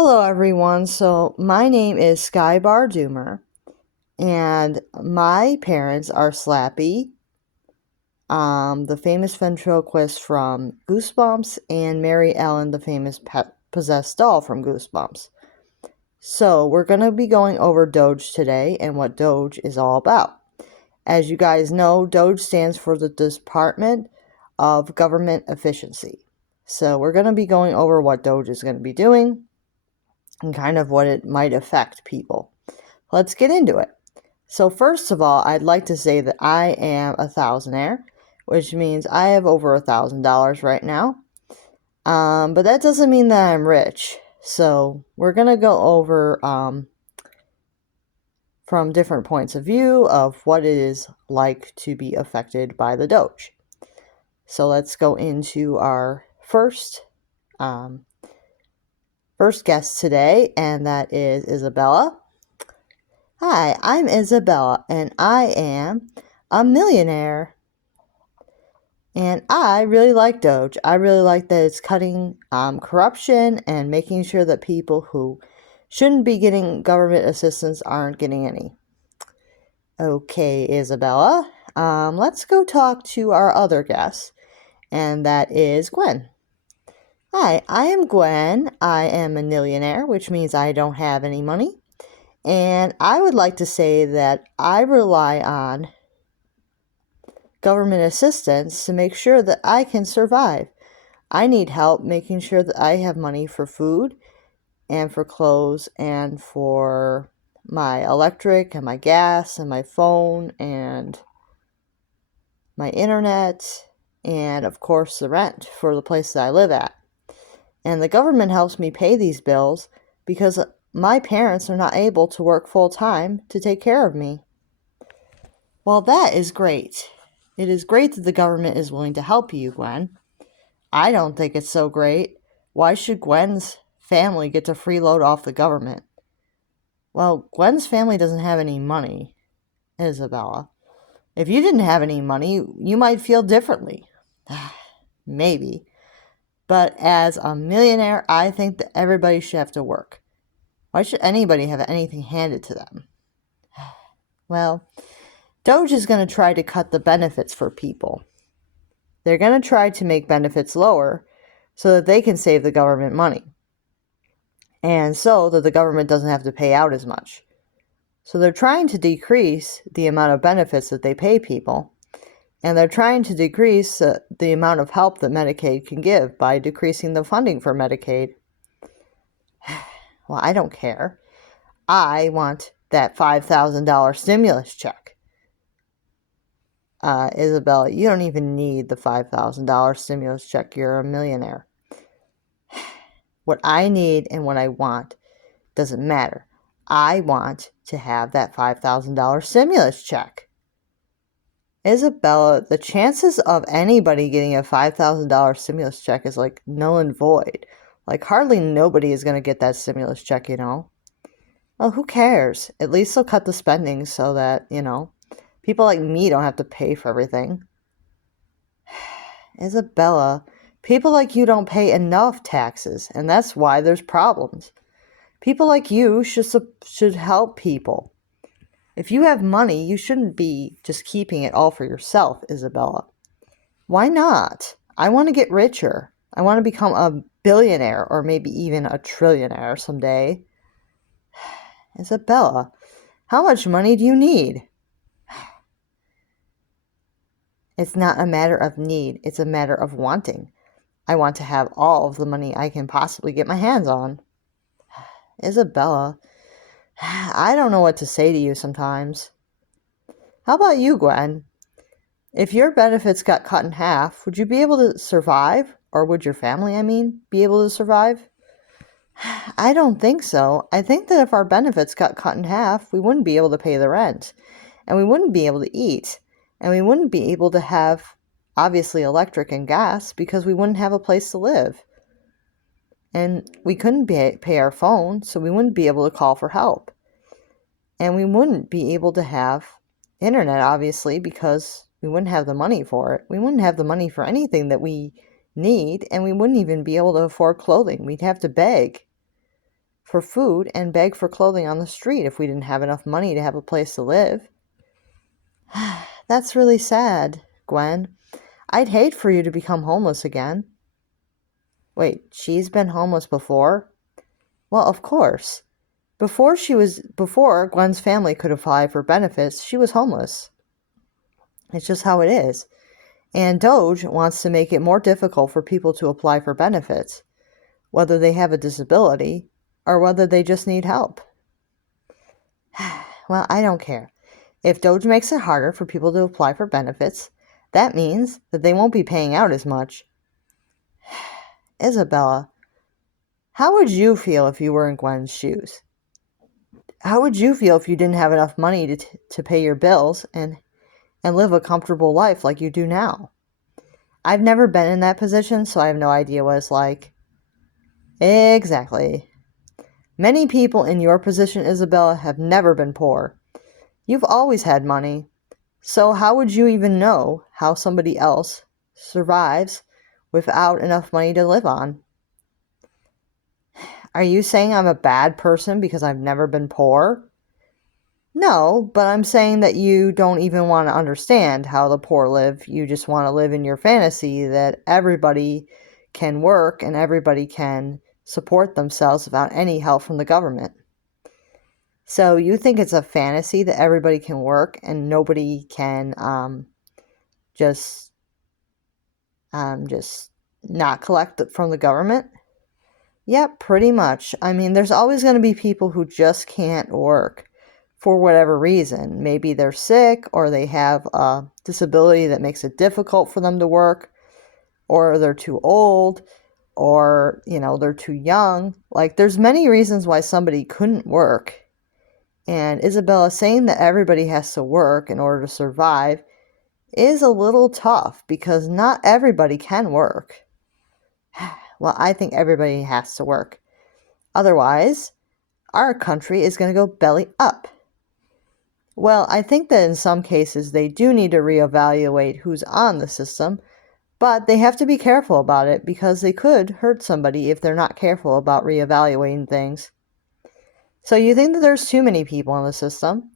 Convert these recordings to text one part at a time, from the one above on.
Hello, everyone. So, my name is Skybar Doomer, and my parents are Slappy, the famous ventriloquist from Goosebumps, and Mary Ellen, the famous possessed doll from Goosebumps. So, we're going to be going over Doge today and what Doge is all about. As you guys know, Doge stands for the Department of Government Efficiency. So, we're going to be going over what Doge is going to be doing and kind of what it might affect people. Let's get into it. So first of all, I'd like to say that I am a thousandaire, which means I have over $1,000 right now. But that doesn't mean that I'm rich. So we're going to go over from different points of view of what it is like to be affected by the Doge. So let's go into our first guest today, and that is Isabella. Hi, I'm Isabella, and I am a millionaire. And I really like Doge. I really like that it's cutting corruption and making sure that people who shouldn't be getting government assistance aren't getting any. Okay, Isabella, let's go talk to our other guest, and that is Gwen. Hi, I am Gwen. I am a millionaire, which means I don't have any money. And I would like to say that I rely on government assistance to make sure that I can survive. I need help making sure that I have money for food and for clothes and for my electric and my gas and my phone and my internet and, of course, the rent for the place that I live at. And the government helps me pay these bills because my parents are not able to work full time to take care of me. Well, that is great. It is great that the government is willing to help you, Gwen. I don't think it's so great. Why should Gwen's family get to freeload off the government? Well, Gwen's family doesn't have any money, Isabella. If you didn't have any money, you might feel differently. Maybe. But as a millionaire, I think that everybody should have to work. Why should anybody have anything handed to them? Well, Doge is going to try to cut the benefits for people. They're going to try to make benefits lower so that they can save the government money. And so that the government doesn't have to pay out as much. So they're trying to decrease the amount of benefits that they pay people. And they're trying to decrease the amount of help that Medicaid can give by decreasing the funding for Medicaid. Well, I don't care. I want that $5,000 stimulus check. Isabella, you don't even need the $5,000 stimulus check. You're a millionaire. What I need and what I want doesn't matter. I want to have that $5,000 stimulus check. Isabella, the chances of anybody getting a $5,000 stimulus check is like null and void. Like hardly nobody is going to get that stimulus check, Well, who cares? At least they'll cut the spending so that, people like me don't have to pay for everything. Isabella, people like you don't pay enough taxes, and that's why there's problems. People like you should help people. If you have money, you shouldn't be just keeping it all for yourself, Isabella. Why not? I want to get richer. I want to become a billionaire or maybe even a trillionaire someday. Isabella, how much money do you need? It's not a matter of need. It's a matter of wanting. I want to have all of the money I can possibly get my hands on. Isabella, I don't know what to say to you sometimes. How about you, Gwen? If your benefits got cut in half, would you be able to survive? Or would your family, be able to survive? I don't think so. I think that if our benefits got cut in half, we wouldn't be able to pay the rent. And we wouldn't be able to eat. And we wouldn't be able to have, obviously, electric and gas because we wouldn't have a place to live. And we couldn't pay our phone, so we wouldn't be able to call for help. And we wouldn't be able to have internet, obviously, because we wouldn't have the money for it. We wouldn't have the money for anything that we need, and we wouldn't even be able to afford clothing. We'd have to beg. for food and beg for clothing on the street if we didn't have enough money to have a place to live. That's really sad, Gwen. I'd hate for you to become homeless again. Wait, she's been homeless before? Well, of course. Before Gwen's family could apply for benefits, she was homeless. It's just how it is. And Doge wants to make it more difficult for people to apply for benefits, whether they have a disability or whether they just need help. Well, I don't care. If Doge makes it harder for people to apply for benefits, that means that they won't be paying out as much. Isabella, how would you feel if you were in Gwen's shoes? How would you feel if you didn't have enough money to pay your bills and live a comfortable life like you do now? I've never been in that position, so I have no idea what it's like. Exactly. Many people in your position, Isabella, have never been poor. You've always had money. So how would you even know how somebody else survives without enough money to live on? Are you saying I'm a bad person because I've never been poor? No, but I'm saying that you don't even want to understand how the poor live. You just want to live in your fantasy that everybody can work and everybody can support themselves without any help from the government. So you think it's a fantasy that everybody can work and nobody can just not collect from the government? Yep, pretty much. I mean, there's always going to be people who just can't work for whatever reason. Maybe they're sick or they have a disability that makes it difficult for them to work, or they're too old, or, they're too young. Like, there's many reasons why somebody couldn't work. And Isabella, saying that everybody has to work in order to survive is a little tough because not everybody can work. Well, I think everybody has to work. Otherwise, our country is going to go belly up. Well, I think that in some cases they do need to reevaluate who's on the system, but they have to be careful about it because they could hurt somebody if they're not careful about reevaluating things. So you think that there's too many people on the system?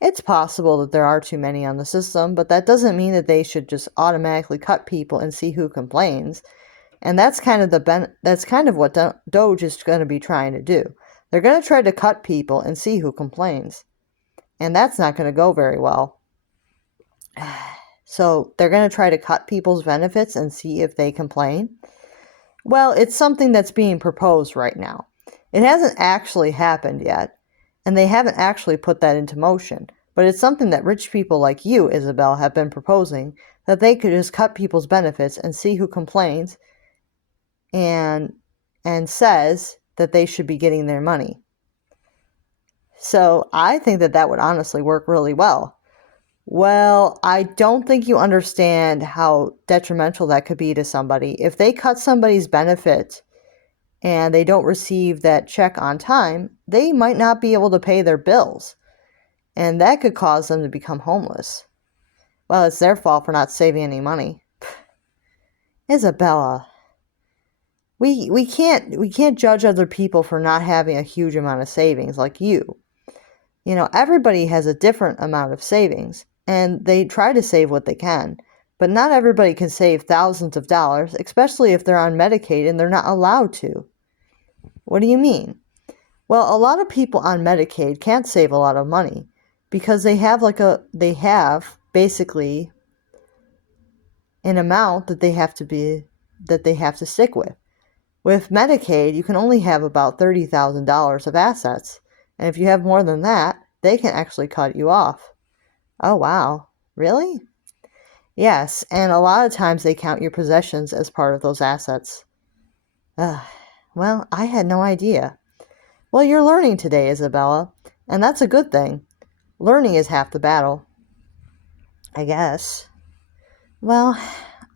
It's possible that there are too many on the system, but that doesn't mean that they should just automatically cut people and see who complains. And that's kind of what Doge is going to be trying to do. They're going to try to cut people and see who complains. And that's not going to go very well. So they're going to try to cut people's benefits and see if they complain. Well, it's something that's being proposed right now. It hasn't actually happened yet, and they haven't actually put that into motion. But it's something that rich people like you, Isabel, have been proposing, that they could just cut people's benefits and see who complains and says that they should be getting their money. So I think that would honestly work really well. Well, I don't think you understand how detrimental that could be to somebody. If they cut somebody's benefit and they don't receive that check on time, they might not be able to pay their bills. And that could cause them to become homeless. Well, it's their fault for not saving any money. Isabella, we can't judge other people for not having a huge amount of savings like you. Everybody has a different amount of savings, and they try to save what they can. But not everybody can save thousands of dollars, especially if they're on Medicaid and they're not allowed to. What do you mean? Well, a lot of people on Medicaid can't save a lot of money because they have basically an amount that they have to stick with. With Medicaid, you can only have about $30,000 of assets, and if you have more than that, they can actually cut you off. Oh, wow. Really? Yes, and a lot of times they count your possessions as part of those assets. Well, I had no idea. Well, you're learning today, Isabella, and that's a good thing. Learning is half the battle, I guess. Well,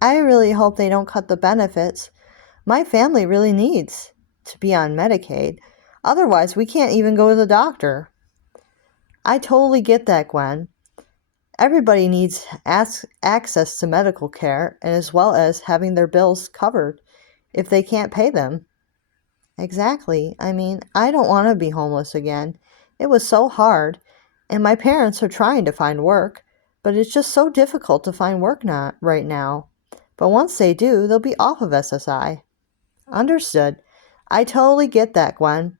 I really hope they don't cut the benefits. My family really needs to be on Medicaid. Otherwise, we can't even go to the doctor. I totally get that, Gwen. Everybody needs access to medical care and as well as having their bills covered if they can't pay them. Exactly. I mean, I don't want to be homeless again. It was so hard, and my parents are trying to find work, but it's just so difficult to find work not right now. But once they do, they'll be off of SSI. Understood. I totally get that, Gwen.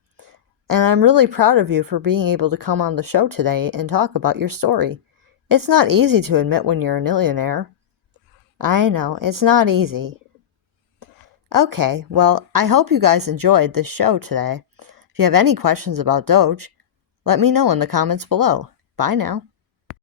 And I'm really proud of you for being able to come on the show today and talk about your story. It's not easy to admit when you're a millionaire. I know, it's not easy. Okay, well, I hope you guys enjoyed this show today. If you have any questions about Doge, let me know in the comments below. Bye now.